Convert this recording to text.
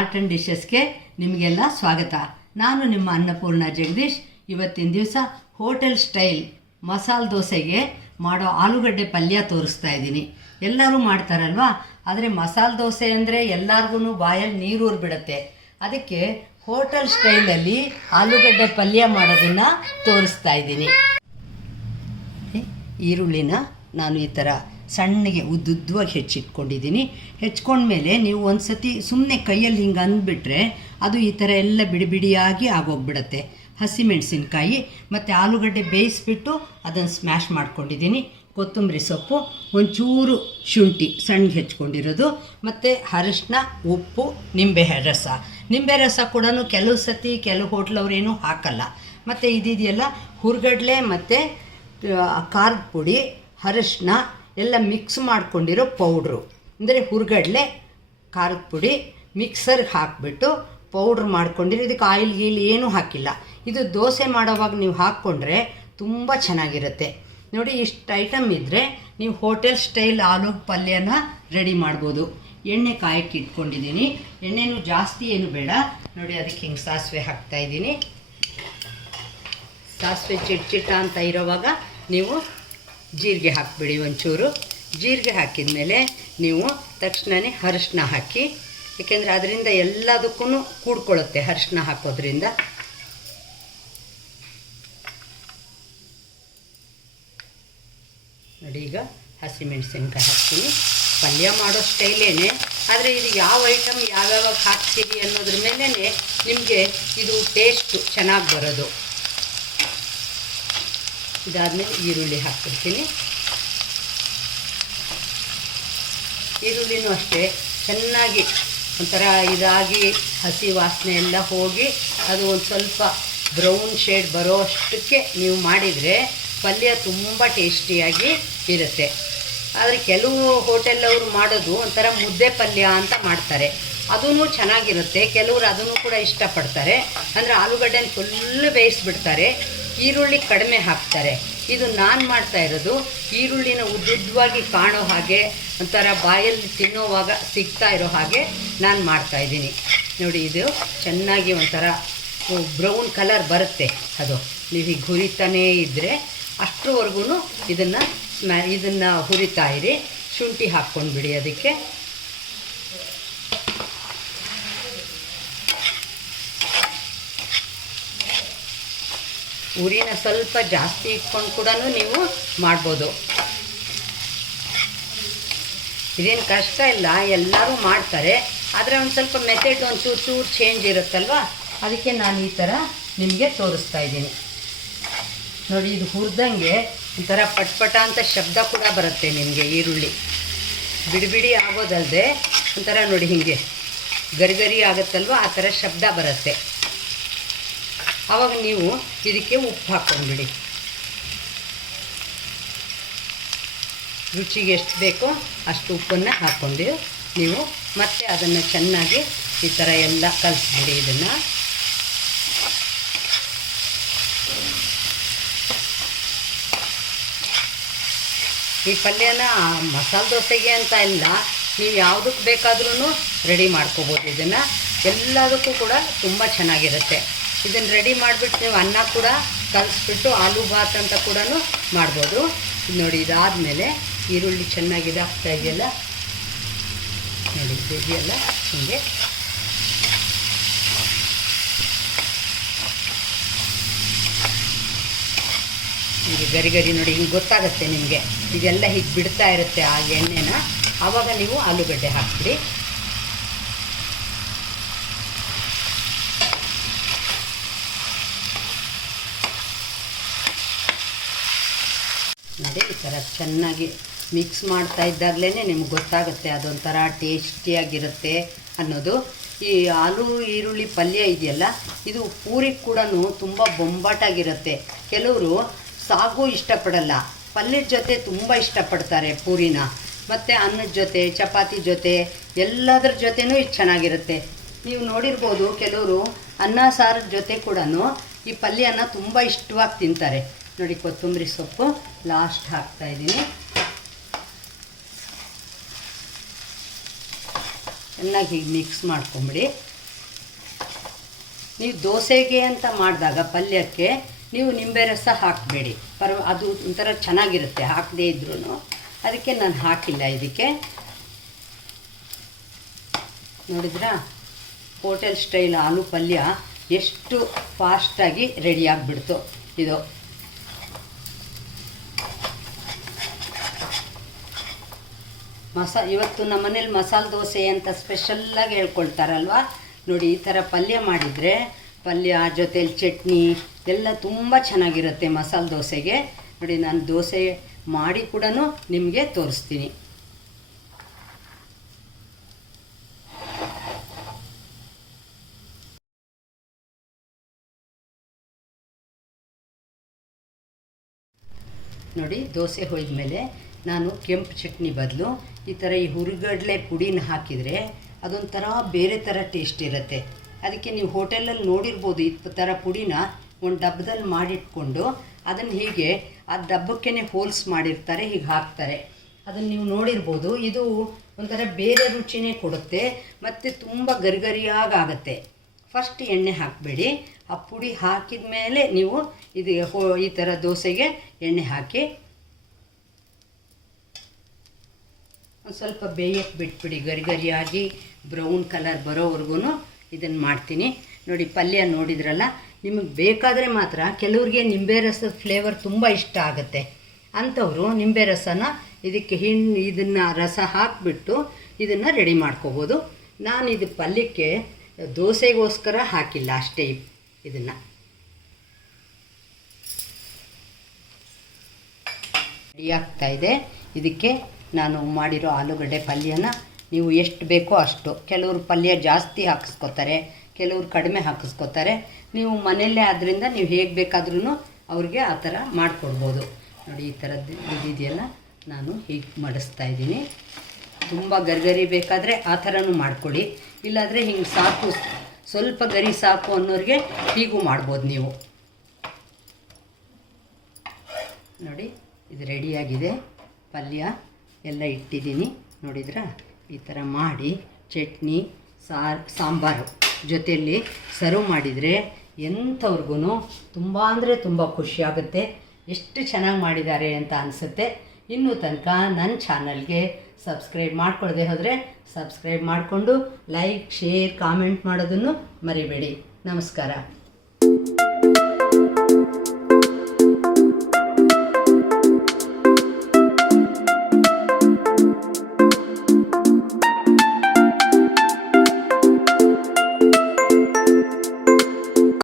Art and ಡಿಶಸ್ಗೆ ನಿಮಗೆಲ್ಲ ಸ್ವಾಗತ. ನಾನು ನಿಮ್ಮ ಅನ್ನಪೂರ್ಣ ಜಗದೀಶ್. ಇವತ್ತಿನ ದಿವಸ ಹೋಟೆಲ್ ಸ್ಟೈಲ್ ಮಸಾಲ ದೋಸೆಗೆ ಮಾಡೋ ಆಲೂಗಡ್ಡೆ ಪಲ್ಯ ತೋರಿಸ್ತಾ ಇದ್ದೀನಿ. ಎಲ್ಲರೂ ಮಾಡ್ತಾರಲ್ವಾ? ಆದರೆ ಮಸಾಲ ದೋಸೆ ಅಂದರೆ ಎಲ್ಲರಿಗೂ ಬಾಯಲ್ಲಿ ನೀರು ಬಿಡುತ್ತೆ. ಅದಕ್ಕೆ ಹೋಟೆಲ್ ಸ್ಟೈಲಲ್ಲಿ ಆಲೂಗಡ್ಡೆ ಪಲ್ಯ ಮಾಡೋದನ್ನು ತೋರಿಸ್ತಾ ಇದ್ದೀನಿ. ಈರುಳ್ಳಿನ ನಾನು ಈ ಥರ ಸಣ್ಣಗೆ ಉದ್ದುದ್ದವಾಗಿ ಹೆಚ್ಚಿಟ್ಕೊಂಡಿದ್ದೀನಿ. ಹೆಚ್ಕೊಂಡ್ಮೇಲೆ ನೀವು ಒಂದು ಸತಿ ಸುಮ್ಮನೆ ಕೈಯಲ್ಲಿ ಹಿಂಗೆ ಅಂದ್ಬಿಟ್ರೆ ಅದು ಈ ಥರ ಎಲ್ಲ ಬಿಡಿ ಬಿಡಿಯಾಗಿ ಆಗೋಗ್ಬಿಡತ್ತೆ. ಹಸಿಮೆಣಸಿನ್ಕಾಯಿ ಮತ್ತು ಆಲೂಗಡ್ಡೆ ಬೇಯಿಸ್ಬಿಟ್ಟು ಅದನ್ನು ಸ್ಮ್ಯಾಶ್ ಮಾಡ್ಕೊಂಡಿದ್ದೀನಿ. ಕೊತ್ತಂಬರಿ ಸೊಪ್ಪು, ಒಂಚೂರು ಶುಂಠಿ ಸಣ್ಣಗೆ ಹೆಚ್ಕೊಂಡಿರೋದು ಮತ್ತು ಅರಿಶಿನ ಉಪ್ಪು, ನಿಂಬೆ ರಸ. ನಿಂಬೆ ರಸ ಕೂಡ ಕೆಲವು ಸತಿ ಕೆಲವು ಹೋಟ್ಲವ್ರೇನು ಹಾಕಲ್ಲ. ಮತ್ತು ಇದಿದೆಯಲ್ಲ ಹುರ್ಗಡ್ಲೆ ಮತ್ತು ಖಾರದ ಪುಡಿ ಅರಿಶಿನ ಎಲ್ಲ ಮಿಕ್ಸ್ ಮಾಡ್ಕೊಂಡಿರೋ ಪೌಡ್ರು ಅಂದರೆ ಹುರ್ಗಡ್ಲೆ, ಖಾರದ ಪುಡಿ ಮಿಕ್ಸರ್ಗೆ ಹಾಕಿಬಿಟ್ಟು ಪೌಡ್ರ್ ಮಾಡ್ಕೊಂಡಿರೋ. ಇದಕ್ಕೆ ಆಯಿಲ್ ಗೀಲ್ ಏನೂ ಹಾಕಿಲ್ಲ. ಇದು ದೋಸೆ ಮಾಡೋವಾಗ ನೀವು ಹಾಕ್ಕೊಂಡ್ರೆ ತುಂಬ ಚೆನ್ನಾಗಿರುತ್ತೆ. ನೋಡಿ, ಇಷ್ಟು ಐಟಮ್ ಇದ್ದರೆ ನೀವು ಹೋಟೆಲ್ ಸ್ಟೈಲ್ ಆಲೂ ಪಲ್ಯನ ರೆಡಿ ಮಾಡ್ಬೋದು. ಎಣ್ಣೆ ಕಾಯಕ್ಕೆ ಇಟ್ಕೊಂಡಿದ್ದೀನಿ. ಎಣ್ಣೆನೂ ಜಾಸ್ತಿ ಏನು ಬೇಡ. ನೋಡಿ, ಅದಕ್ಕೆ ಹಿಂಗೆ ಸಾಸಿವೆ ಹಾಕ್ತಾಯಿದ್ದೀನಿ ಸಾಸಿವೆ ಚಿಟ್ ಚಿಟ್ಟ ಅಂತ ಇರೋವಾಗ ನೀವು ಜೀರಿಗೆ ಹಾಕಿಬಿಡಿ ಒಂಚೂರು. ಜೀರಿಗೆ ಹಾಕಿದ ಮೇಲೆ ನೀವು ತಕ್ಷಣವೇ ಅರಿಶಿನ ಹಾಕಿ, ಏಕೆಂದರೆ ಅದರಿಂದ ಎಲ್ಲದಕ್ಕೂ ಕೂಡ್ಕೊಳ್ಳುತ್ತೆ ಅರಿಶಿನ ಹಾಕೋದ್ರಿಂದ. ನೋಡಿ ಈಗ ಹಸಿಮೆಣಸಿನ್ಕಾಯಿ ಹಾಕ್ತೀನಿ. ಪಲ್ಯ ಮಾಡೋ ಸ್ಟೈಲೇನೆ, ಆದರೆ ಇದು ಯಾವ ಐಟಮ್ ಯಾವ್ಯಾವಾಗ ಹಾಕ್ತೀವಿ ಅನ್ನೋದ್ರ ಮೇಲೆ ನಿಮಗೆ ಇದು ಟೇಸ್ಟು ಚೆನ್ನಾಗಿ ಬರೋದು. ಇದಾದಮೇಲೆ ಈರುಳ್ಳಿ ಹಾಕ್ಬಿಡ್ತೀನಿ. ಈರುಳ್ಳಿನೂ ಅಷ್ಟೇ, ಚೆನ್ನಾಗಿ ಒಂಥರ ಇದಾಗಿ ಹಸಿ ವಾಸನೆ ಎಲ್ಲ ಹೋಗಿ ಅದು ಒಂದು ಸ್ವಲ್ಪ ಬ್ರೌನ್ ಶೇಡ್ ಬರೋ ಅಷ್ಟಕ್ಕೆ ನೀವು ಮಾಡಿದರೆ ಪಲ್ಯ ತುಂಬ ಟೇಸ್ಟಿಯಾಗಿ ಇರುತ್ತೆ. ಆದರೆ ಕೆಲವು ಹೋಟೆಲವರು ಮಾಡೋದು ಒಂಥರ ಮುದ್ದೆ ಪಲ್ಯ ಅಂತ ಮಾಡ್ತಾರೆ. ಅದೂ ಚೆನ್ನಾಗಿರುತ್ತೆ. ಕೆಲವರು ಅದನ್ನು ಕೂಡ ಇಷ್ಟಪಡ್ತಾರೆ. ಅಂದರೆ ಆಲೂಗಡ್ಡೆನ ಫುಲ್ ಬೇಯಿಸ್ಬಿಡ್ತಾರೆ. ಈರುಳ್ಳಿ ಕಡಿಮೆ ಹಾಕ್ತಾರೆ. ಇದು ನಾನು ಮಾಡ್ತಾ ಇರೋದು. ಈರುಳ್ಳಿನ ಉದ್ದುದ್ದವಾಗಿ ಕಾಣೋ ಹಾಗೆ, ಒಂಥರ ಬಾಯಲ್ಲಿ ತಿನ್ನೋವಾಗ ಸಿಗ್ತಾ ಇರೋ ಹಾಗೆ ನಾನು ಮಾಡ್ತಾಯಿದ್ದೀನಿ ನೋಡಿ, ಇದು ಚೆನ್ನಾಗಿ ಒಂಥರ ಬ್ರೌನ್ ಕಲರ್ ಬರುತ್ತೆ ಅದು. ನೀವು ಹೀಗೆ ಹುರಿತಾನೇ ಇದ್ದರೆ ಅಷ್ಟರವರೆಗೂ ಇದನ್ನು ಇದನ್ನು ಹುರಿತಾ ಇರಿ. ಶುಂಠಿ ಹಾಕ್ಕೊಂಡ್ಬಿಡಿ ಅದಕ್ಕೆ. ಉರಿನ ಸ್ವಲ್ಪ ಜಾಸ್ತಿ ಇಟ್ಕೊಂಡು ಕೂಡ ನೀವು ಮಾಡ್ಬೋದು. ಇದೇನು ಕಷ್ಟ ಇಲ್ಲ, ಎಲ್ಲರೂ ಮಾಡ್ತಾರೆ. ಆದರೆ ಒಂದು ಸ್ವಲ್ಪ ಮೆಥಡ್ ಒಂದು ಚೂರು ಚೂರು ಚೇಂಜ್ ಇರುತ್ತಲ್ವ? ಅದಕ್ಕೆ ನಾನು ಈ ಥರ ನಿಮಗೆ ತೋರಿಸ್ತಾ ಇದ್ದೀನಿ. ನೋಡಿ, ಇದು ಹುರಿದಂಗೆ ಒಂಥರ ಪಟ್ಪಟ ಅಂತ ಶಬ್ದ ಕೂಡ ಬರುತ್ತೆ ನಿಮಗೆ ಈರುಳ್ಳಿ. ಬಿಡಿ ಬಿಡಿ ಆಗೋದಲ್ಲದೆ ಒಂಥರ ನೋಡಿ ಹೀಗೆ ಗರಿಗರಿ ಆಗುತ್ತಲ್ವ? ಆ ಥರ ಶಬ್ದ ಬರುತ್ತೆ. ಆವಾಗ ನೀವು ಇದಕ್ಕೆ ಉಪ್ಪು ಹಾಕ್ಕೊಂಡ್ಬಿಡಿ ರುಚಿಗೆ ಎಷ್ಟು ಬೇಕೋ ಅಷ್ಟು ಉಪ್ಪನ್ನು ಹಾಕ್ಕೊಂಡು ನೀವು ಮತ್ತೆ ಅದನ್ನು ಚೆನ್ನಾಗಿ ಈ ಥರ ಎಲ್ಲ ಕಲಿಸ್ಬಿಡಿ ಇದನ್ನು. ಈ ಪಲ್ಯನ ಮಸಾಲೆ ದೋಸೆಗೆ ಅಂತ ಇಲ್ಲ, ನೀವು ಯಾವುದಕ್ಕೆ ಬೇಕಾದ್ರೂ ರೆಡಿ ಮಾಡ್ಕೋಬೋದು ಇದನ್ನು. ಎಲ್ಲದಕ್ಕೂ ಕೂಡ ತುಂಬ ಚೆನ್ನಾಗಿರುತ್ತೆ. ಇದನ್ನು ರೆಡಿ ಮಾಡಿಬಿಟ್ಟು ನೀವು ಅನ್ನ ಕೂಡ ಕಲಿಸ್ಬಿಟ್ಟು ಆಲೂ ಭಾತ್ ಅಂತ ಕೂಡ ಮಾಡ್ಬೋದು. ನೋಡಿ, ಇದಾದಮೇಲೆ ಈರುಳ್ಳಿ ಚೆನ್ನಾಗಿ ಇದಾಗ್ತಾ ಇದೆಯಲ್ಲ? ನೋಡಿ ಇದೆಯಲ್ಲ? ಹೀಗೆ. ಹೀಗೆ ಗರಿ ಗರಿ ನೋಡಿ, ಹಿಂಗೆ ಗೊತ್ತಾಗುತ್ತೆ ನಿಮಗೆ. ಇದೆಲ್ಲ ಹೀಗೆ ಬಿಡ್ತಾ ಇರುತ್ತೆ ಆ ಎಣ್ಣೆನ. ಆವಾಗ ನೀವು ಆಲೂಗಡ್ಡೆ ಹಾಕ್ಬಿಡಿ. ನೋಡಿ ಈ ಥರ ಚೆನ್ನಾಗಿ ಮಿಕ್ಸ್ ಮಾಡ್ತಾ ಇದ್ದಾಗಲೇ ನಿಮ್ಗೆ ಗೊತ್ತಾಗುತ್ತೆ ಅದೊಂಥರ ಟೇಸ್ಟಿಯಾಗಿರುತ್ತೆ ಅನ್ನೋದು. ಈ ಆಲೂ ಈರುಳ್ಳಿ ಪಲ್ಯ ಇದೆಯಲ್ಲ, ಇದು ಪೂರಿ ಕೂಡ ತುಂಬ ಬೊಂಬಾಟಾಗಿರುತ್ತೆ. ಕೆಲವರು ಸಾಗು ಇಷ್ಟಪಡಲ್ಲ, ಪಲ್ಯದ ಜೊತೆ ತುಂಬ ಇಷ್ಟಪಡ್ತಾರೆ ಪೂರಿನ. ಮತ್ತು ಅನ್ನದ ಜೊತೆ, ಚಪಾತಿ ಜೊತೆ, ಎಲ್ಲದರ ಜೊತೆನೂ ಇದು ಚೆನ್ನಾಗಿರುತ್ತೆ. ನೀವು ನೋಡಿರ್ಬೋದು ಕೆಲವರು ಅನ್ನ ಸಾರದ ಜೊತೆ ಕೂಡ ಈ ಪಲ್ಯನ ತುಂಬ ಇಷ್ಟವಾಗಿ ತಿಂತಾರೆ. ನೋಡಿ ಕೊತ್ತಂಬರಿ ಸೊಪ್ಪು ಲಾಸ್ಟ್ ಹಾಕ್ತಾ ಇದ್ದೀನಿ. ಚೆನ್ನಾಗಿ ಹೀಗೆ ಮಿಕ್ಸ್ ಮಾಡ್ಕೊಂಬಿಡಿ. ನೀವು ದೋಸೆಗೆ ಅಂತ ಮಾಡಿದಾಗ ಪಲ್ಯಕ್ಕೆ ನೀವು ನಿಂಬೆ ರಸ ಹಾಕಬೇಡಿ. ಪರ ಅದು ಒಂಥರ ಚೆನ್ನಾಗಿರುತ್ತೆ ಹಾಕದೇ ಇದ್ರೂ ಅದಕ್ಕೆ ನಾನು ಹಾಕಿಲ್ಲ ಇದಕ್ಕೆ. ನೋಡಿದ್ರಾ? ಹೋಟೆಲ್ ಸ್ಟೈಲ್ ಆಲೂ ಪಲ್ಯ ಎಷ್ಟು ಫಾಸ್ಟಾಗಿ ರೆಡಿ ಆಗಿಬಿಡ್ತು. ಇದು ಮಸಾ, ಇವತ್ತು ನಮ್ಮ ಮನೇಲಿ ಮಸಾಲೆ ದೋಸೆ ಅಂತ ಸ್ಪೆಷಲ್ಲಾಗಿ ಹೇಳ್ಕೊಳ್ತಾರಲ್ವಾ? ನೋಡಿ, ಈ ಥರ ಪಲ್ಯ ಮಾಡಿದರೆ ಪಲ್ಯ, ಜೊತೆಲಿ ಚಟ್ನಿ ಎಲ್ಲ ತುಂಬ ಚೆನ್ನಾಗಿರುತ್ತೆ ಮಸಾಲೆ ದೋಸೆಗೆ. ನೋಡಿ, ನಾನು ದೋಸೆ ಮಾಡಿ ಕೂಡ ನಿಮಗೆ ತೋರಿಸ್ತೀನಿ. ನೋಡಿ, ದೋಸೆ ಮೇಲೆ ನಾನು ಕೆಂಪು ಚಟ್ನಿ ಬದಲು ಈ ಥರ ಈ ಹುರಿಗಡಲೆ ಪುಡಿನ ಹಾಕಿದರೆ ಅದೊಂಥರ ಬೇರೆ ಥರ ಟೇಸ್ಟ್ ಇರುತ್ತೆ. ಅದಕ್ಕೆ ನೀವು ಹೋಟೆಲಲ್ಲಿ ನೋಡಿರ್ಬೋದು ಈ ಥರ ಪುಡಿನ ಒಂದು ಡಬ್ಬದಲ್ಲಿ ಮಾಡಿಟ್ಕೊಂಡು ಅದನ್ನು ಹೀಗೆ ಆ ಡಬ್ಬಕ್ಕೇ ಹೋಲ್ಸ್ ಮಾಡಿರ್ತಾರೆ, ಹೀಗೆ ಹಾಕ್ತಾರೆ. ಅದನ್ನು ನೀವು ನೋಡಿರ್ಬೋದು ಇದು ಒಂಥರ ಬೇರೆ ರುಚಿನೇ ಕೊಡುತ್ತೆ ಮತ್ತು ತುಂಬ ಗರಿಗರಿಯಾಗುತ್ತೆ ಫಸ್ಟ್ ಎಣ್ಣೆ ಹಾಕಬೇಡಿ. ಆ ಪುಡಿ ಹಾಕಿದ ಮೇಲೆ ನೀವು ಇದು ಈ ಥರ ದೋಸೆಗೆ ಎಣ್ಣೆ ಹಾಕಿ ಒಂದು ಸ್ವಲ್ಪ ಬೇಯಕ್ಕೆ ಬಿಟ್ಬಿಡಿ, ಗರಿ ಗರಿಯಾಗಿ ಬ್ರೌನ್ ಕಲರ್ ಬರೋವರೆಗೂ ಇದನ್ನು ಮಾಡ್ತೀನಿ. ನೋಡಿ, ಪಲ್ಯ ನೋಡಿದ್ರಲ್ಲ, ನಿಮಗೆ ಬೇಕಾದರೆ ಮಾತ್ರ ಕೆಲವ್ರಿಗೆ ನಿಂಬೆ ರಸದ ಫ್ಲೇವರ್ ತುಂಬ ಇಷ್ಟ ಆಗುತ್ತೆ. ಅಂಥವರು ನಿಂಬೆ ರಸನ ಇದಕ್ಕೆ ಹಿಂಡು ಇದನ್ನು ರಸ ಹಾಕಿಬಿಟ್ಟು ಇದನ್ನು ರೆಡಿ ಮಾಡ್ಕೋಬೋದು. ನಾನು ಇದು ಪಲ್ಯಕ್ಕೆ ದೋಸೆಗೋಸ್ಕರ ಹಾಕಿಲ್ಲ ಅಷ್ಟೇ ಇದನ್ನು. ರೆಡಿ ಆಗ್ತಾ ಇದೆ. ಇದಕ್ಕೆ ನಾನು ಮಾಡಿರೋ ಆಲೂಗಡ್ಡೆ ಪಲ್ಯನ ನೀವು ಎಷ್ಟು ಬೇಕೋ ಅಷ್ಟು. ಕೆಲವರು ಪಲ್ಯ ಜಾಸ್ತಿ ಹಾಕಿಸ್ಕೊತಾರೆ, ಕೆಲವರು ಕಡಿಮೆ ಹಾಕಿಸ್ಕೊತಾರೆ. ನೀವು ಮನೆಯಲ್ಲೇ ಆದ್ದರಿಂದ ನೀವು ಹೇಗೆ ಬೇಕಾದ್ರೂ ಅವ್ರಿಗೆ ಆ ಥರ ಮಾಡಿಕೊಡ್ಬೋದು. ನೋಡಿ, ಈ ಥರದ್ದು ಇದಿದೆಯಲ್ಲ, ನಾನು ಹೀಗೆ ಮಡಿಸ್ತಾ ಇದ್ದೀನಿ. ತುಂಬ ಗರಿಗರಿ ಬೇಕಾದರೆ ಆ ಥರನೂ ಮಾಡ್ಕೊಳ್ಳಿ. ಇಲ್ಲಾದರೆ ಹಿಂಗೆ ಸಾಕು, ಸ್ವಲ್ಪ ಗರಿ ಸಾಕು ಅನ್ನೋರಿಗೆ ಹೀಗೂ ಮಾಡ್ಬೋದು ನೀವು. ನೋಡಿ, ಇದು ರೆಡಿಯಾಗಿದೆ ಪಲ್ಯ. ಎಲ್ಲ ಇಟ್ಟಿದ್ದೀನಿ. ನೋಡಿದ್ರಾ? ಈ ಥರ ಮಾಡಿ ಚಟ್ನಿ, ಸಾರು, ಸಾಂಬಾರು ಜೊತೆಯಲ್ಲಿ ಸರ್ವ್ ಮಾಡಿದರೆ ಎಂಥವ್ರಿಗೂ ತುಂಬ ಅಂದರೆ ತುಂಬ ಖುಷಿಯಾಗುತ್ತೆ ಎಷ್ಟು ಚೆನ್ನಾಗಿ ಮಾಡಿದ್ದಾರೆ ಅಂತ ಅನಿಸುತ್ತೆ. ಇನ್ನೂ ತನಕ ನನ್ನ ಚಾನಲ್ಗೆ ಸಬ್ಸ್ಕ್ರೈಬ್ ಮಾಡ್ಕೊಳ್ಳದೆ ಹೋದರೆ ಸಬ್ಸ್ಕ್ರೈಬ್ ಮಾಡಿಕೊಂಡು ಲೈಕ್, ಶೇರ್, ಕಾಮೆಂಟ್ ಮಾಡೋದನ್ನು ಮರಿಬೇಡಿ. ನಮಸ್ಕಾರ.